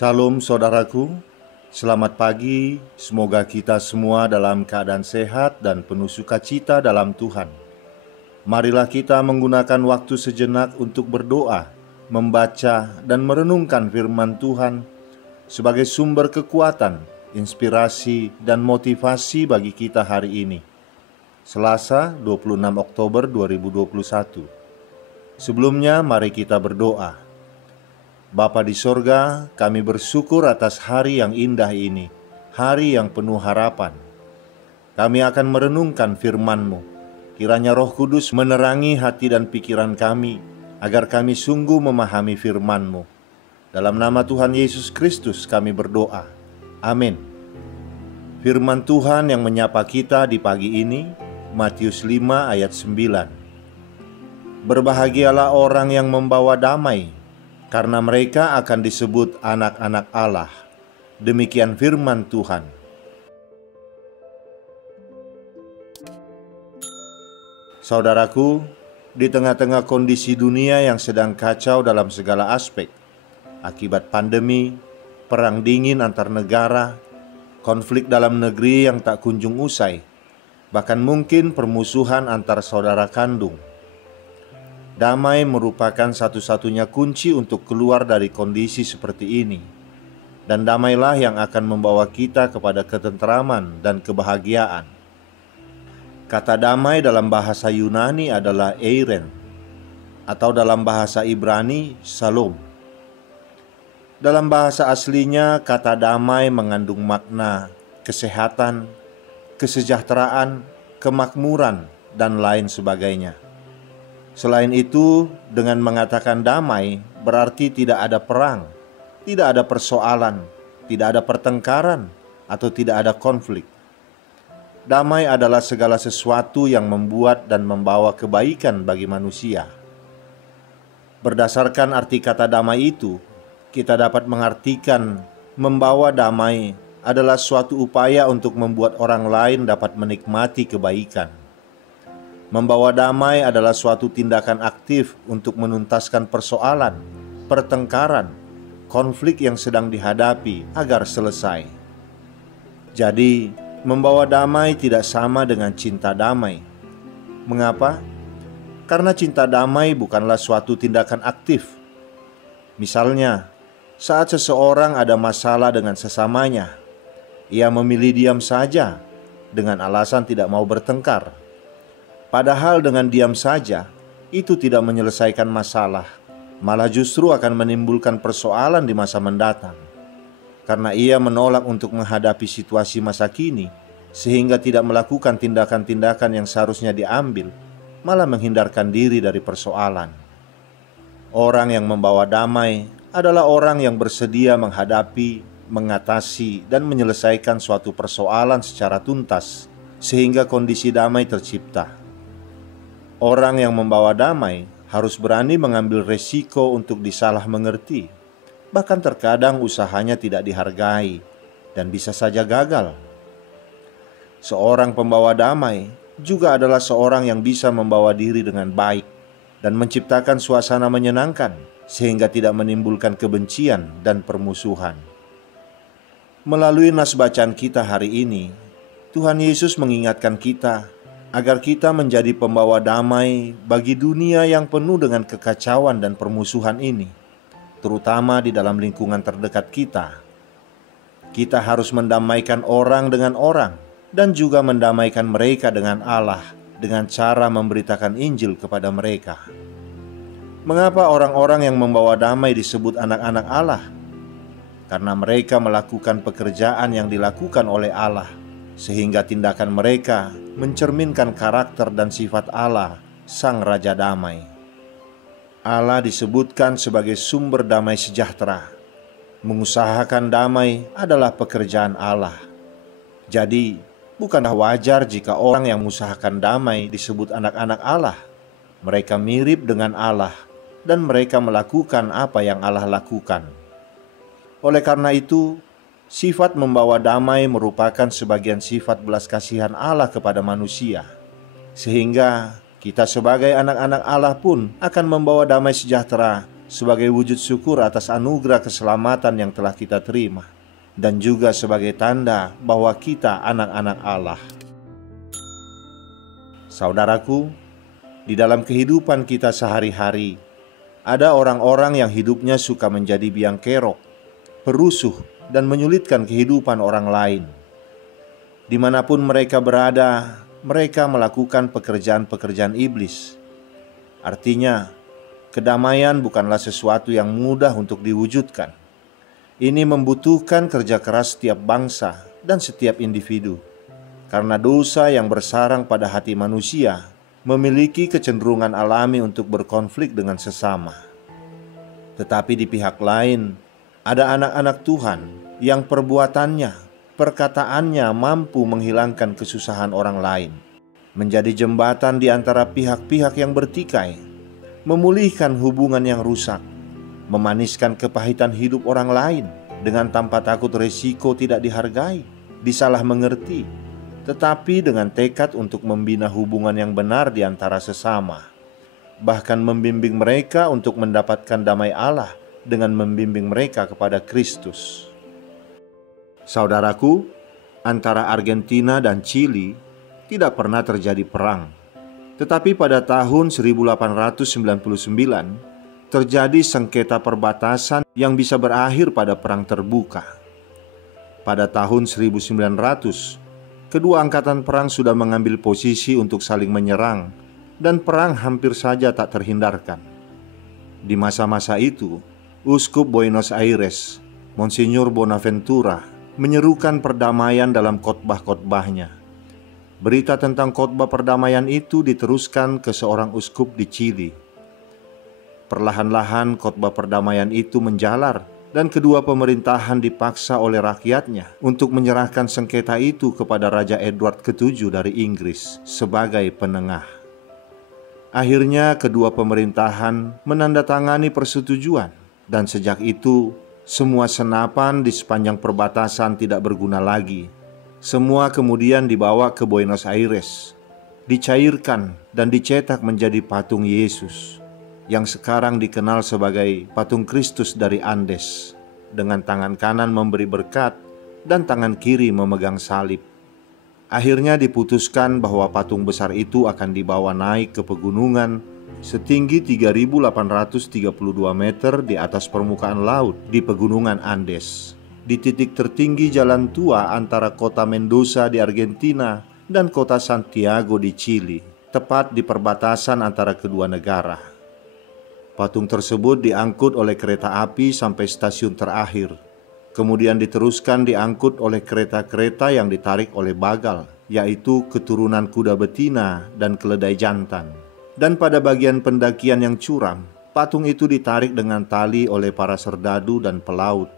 Salam saudaraku, selamat pagi. Semoga kita semua dalam keadaan sehat dan penuh sukacita dalam Tuhan. Marilah kita menggunakan waktu sejenak untuk berdoa, membaca dan merenungkan firman Tuhan sebagai sumber kekuatan, inspirasi dan motivasi bagi kita hari ini. Selasa 26 Oktober 2021. Sebelumnya mari kita berdoa. Bapa di sorga, kami bersyukur atas hari yang indah ini, hari yang penuh harapan. Kami akan merenungkan firman-Mu. Kiranya Roh Kudus menerangi hati dan pikiran kami, agar kami sungguh memahami firman-Mu. Dalam nama Tuhan Yesus Kristus kami berdoa. Amin. Firman Tuhan yang menyapa kita di pagi ini, Matius 5 ayat 9. Berbahagialah orang yang membawa damai, karena mereka akan disebut anak-anak Allah. Demikian firman Tuhan. Saudaraku, di tengah-tengah kondisi dunia yang sedang kacau dalam segala aspek, akibat pandemi, perang dingin antar negara, konflik dalam negeri yang tak kunjung usai, bahkan mungkin permusuhan antar saudara kandung, damai merupakan satu-satunya kunci untuk keluar dari kondisi seperti ini. Dan damailah yang akan membawa kita kepada ketenteraman dan kebahagiaan. Kata damai dalam bahasa Yunani adalah eiren, atau dalam bahasa Ibrani shalom. Dalam bahasa aslinya, kata damai mengandung makna kesehatan, kesejahteraan, kemakmuran, dan lain sebagainya. Selain itu, dengan mengatakan damai berarti tidak ada perang, tidak ada persoalan, tidak ada pertengkaran, atau tidak ada konflik. Damai adalah segala sesuatu yang membuat dan membawa kebaikan bagi manusia. Berdasarkan arti kata damai itu, kita dapat mengartikan membawa damai adalah suatu upaya untuk membuat orang lain dapat menikmati kebaikan. Membawa damai adalah suatu tindakan aktif untuk menuntaskan persoalan, pertengkaran, konflik yang sedang dihadapi agar selesai. Jadi, membawa damai tidak sama dengan cinta damai. Mengapa? Karena cinta damai bukanlah suatu tindakan aktif. Misalnya, saat seseorang ada masalah dengan sesamanya, ia memilih diam saja dengan alasan tidak mau bertengkar. Padahal dengan diam saja, itu tidak menyelesaikan masalah, malah justru akan menimbulkan persoalan di masa mendatang. Karena ia menolak untuk menghadapi situasi masa kini, sehingga tidak melakukan tindakan-tindakan yang seharusnya diambil, malah menghindarkan diri dari persoalan. Orang yang membawa damai adalah orang yang bersedia menghadapi, mengatasi, dan menyelesaikan suatu persoalan secara tuntas, sehingga kondisi damai tercipta. Orang yang membawa damai harus berani mengambil resiko untuk disalah mengerti. Bahkan terkadang usahanya tidak dihargai dan bisa saja gagal. Seorang pembawa damai juga adalah seorang yang bisa membawa diri dengan baik dan menciptakan suasana menyenangkan sehingga tidak menimbulkan kebencian dan permusuhan. Melalui nas bacaan kita hari ini, Tuhan Yesus mengingatkan kita agar kita menjadi pembawa damai bagi dunia yang penuh dengan kekacauan dan permusuhan ini, terutama di dalam lingkungan terdekat kita. Kita harus mendamaikan orang dengan orang dan juga mendamaikan mereka dengan Allah dengan cara memberitakan Injil kepada mereka. Mengapa orang-orang yang membawa damai disebut anak-anak Allah? Karena mereka melakukan pekerjaan yang dilakukan oleh Allah, sehingga tindakan mereka mencerminkan karakter dan sifat Allah, Sang Raja Damai. Allah disebutkan sebagai sumber damai sejahtera. Mengusahakan damai adalah pekerjaan Allah. Jadi, bukanlah wajar jika orang yang mengusahakan damai disebut anak-anak Allah. Mereka mirip dengan Allah dan mereka melakukan apa yang Allah lakukan. Oleh karena itu, sifat membawa damai merupakan sebagian sifat belas kasihan Allah kepada manusia. Sehingga kita sebagai anak-anak Allah pun akan membawa damai sejahtera sebagai wujud syukur atas anugerah keselamatan yang telah kita terima, dan juga sebagai tanda bahwa kita anak-anak Allah. Saudaraku, di dalam kehidupan kita sehari-hari, ada orang-orang yang hidupnya suka menjadi biang kerok, perusuh, dan menyulitkan kehidupan orang lain. Dimanapun mereka berada, mereka melakukan pekerjaan-pekerjaan iblis. Artinya, kedamaian bukanlah sesuatu yang mudah untuk diwujudkan. Ini membutuhkan kerja keras setiap bangsa dan setiap individu. Karena dosa yang bersarang pada hati manusia memiliki kecenderungan alami untuk berkonflik dengan sesama. Tetapi di pihak lain, ada anak-anak Tuhan yang perbuatannya, perkataannya mampu menghilangkan kesusahan orang lain, menjadi jembatan di antara pihak-pihak yang bertikai, memulihkan hubungan yang rusak, memaniskan kepahitan hidup orang lain dengan tanpa takut risiko tidak dihargai, disalah mengerti, tetapi dengan tekad untuk membina hubungan yang benar di antara sesama, bahkan membimbing mereka untuk mendapatkan damai Allah dengan membimbing mereka kepada Kristus. Saudaraku, antara Argentina dan Chili tidak pernah terjadi perang. Tetapi pada tahun 1899 terjadi sengketa perbatasan yang bisa berakhir pada perang terbuka. Pada tahun 1900, kedua angkatan perang sudah mengambil posisi untuk saling menyerang, dan perang hampir saja tak terhindarkan. Di masa-masa itu, Uskup Buenos Aires, Monsignor Bonaventura, menyerukan perdamaian dalam khotbah-khotbahnya. Berita tentang khotbah perdamaian itu diteruskan ke seorang uskup di Chili. Perlahan-lahan khotbah perdamaian itu menjalar, dan kedua pemerintahan dipaksa oleh rakyatnya untuk menyerahkan sengketa itu kepada Raja Edward ke-7 dari Inggris sebagai penengah. Akhirnya kedua pemerintahan menandatangani persetujuan, dan sejak itu semua senapan di sepanjang perbatasan tidak berguna lagi. Semua kemudian dibawa ke Buenos Aires, dicairkan dan dicetak menjadi patung Yesus, yang sekarang dikenal sebagai patung Kristus dari Andes, dengan tangan kanan memberi berkat dan tangan kiri memegang salib. Akhirnya diputuskan bahwa patung besar itu akan dibawa naik ke pegunungan setinggi 3.832 meter di atas permukaan laut di pegunungan Andes, di titik tertinggi jalan tua antara kota Mendoza di Argentina dan kota Santiago di Chili, tepat di perbatasan antara kedua negara. Patung tersebut diangkut oleh kereta api sampai stasiun terakhir. Kemudian diteruskan diangkut oleh kereta-kereta yang ditarik oleh bagal, yaitu keturunan kuda betina dan keledai jantan. Dan pada bagian pendakian yang curam, patung itu ditarik dengan tali oleh para serdadu dan pelaut.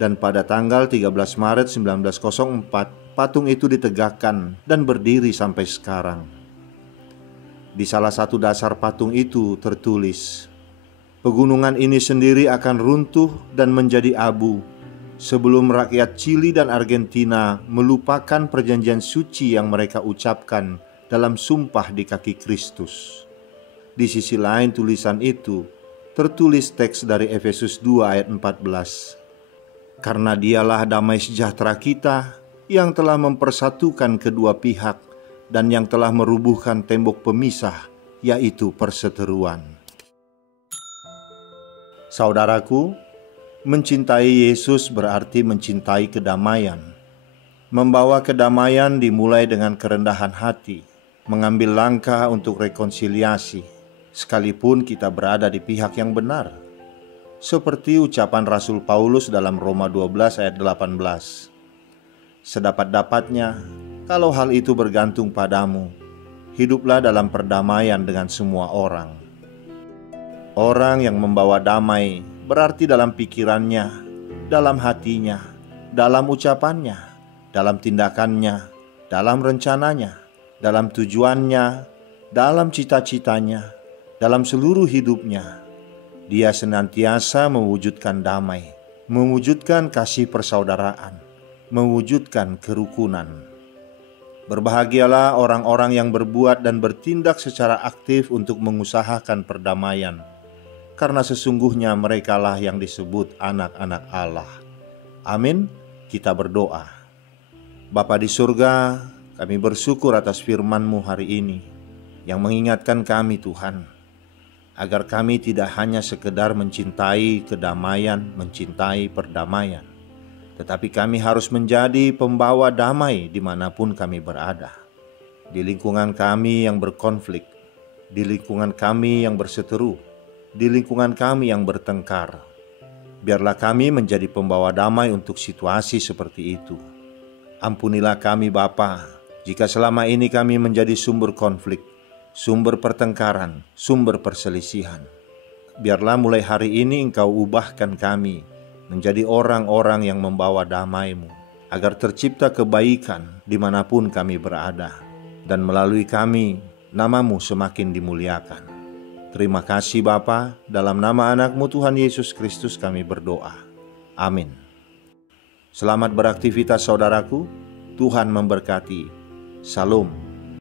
Dan pada tanggal 13 Maret 1904, patung itu ditegakkan dan berdiri sampai sekarang. Di salah satu dasar patung itu tertulis, "Pegunungan ini sendiri akan runtuh dan menjadi abu sebelum rakyat Chili dan Argentina melupakan perjanjian suci yang mereka ucapkan dalam sumpah di kaki Kristus." Di sisi lain tulisan itu tertulis teks dari Efesus 2 ayat 14. "Karena dialah damai sejahtera kita yang telah mempersatukan kedua pihak dan yang telah merubuhkan tembok pemisah, yaitu perseteruan." Saudaraku, mencintai Yesus berarti mencintai kedamaian. Membawa kedamaian dimulai dengan kerendahan hati, mengambil langkah untuk rekonsiliasi, sekalipun kita berada di pihak yang benar. Seperti ucapan Rasul Paulus dalam Roma 12 ayat 18. "Sedapat-dapatnya, kalau hal itu bergantung padamu, hiduplah dalam perdamaian dengan semua orang." Orang yang membawa damai berarti dalam pikirannya, dalam hatinya, dalam ucapannya, dalam tindakannya, dalam rencananya, dalam tujuannya, dalam cita-citanya, dalam seluruh hidupnya. Dia senantiasa mewujudkan damai, mewujudkan kasih persaudaraan, mewujudkan kerukunan. Berbahagialah orang-orang yang berbuat dan bertindak secara aktif untuk mengusahakan perdamaian, karena sesungguhnya merekalah yang disebut anak-anak Allah. Amin. Kita berdoa. Bapa di surga, kami bersyukur atas firman-Mu hari ini yang mengingatkan kami Tuhan, agar kami tidak hanya sekedar mencintai kedamaian, mencintai perdamaian, tetapi kami harus menjadi pembawa damai dimanapun kami berada. Di lingkungan kami yang berkonflik, di lingkungan kami yang berseteru, di lingkungan kami yang bertengkar, biarlah kami menjadi pembawa damai untuk situasi seperti itu. Ampunilah kami Bapa, jika selama ini kami menjadi sumber konflik, sumber pertengkaran, sumber perselisihan. Biarlah mulai hari ini Engkau ubahkan kami menjadi orang-orang yang membawa damai-Mu, agar tercipta kebaikan dimanapun kami berada, dan melalui kami nama-Mu semakin dimuliakan. Terima kasih Bapa, dalam nama anak-Mu Tuhan Yesus Kristus kami berdoa. Amin. Selamat beraktivitas saudaraku, Tuhan memberkati. Salam.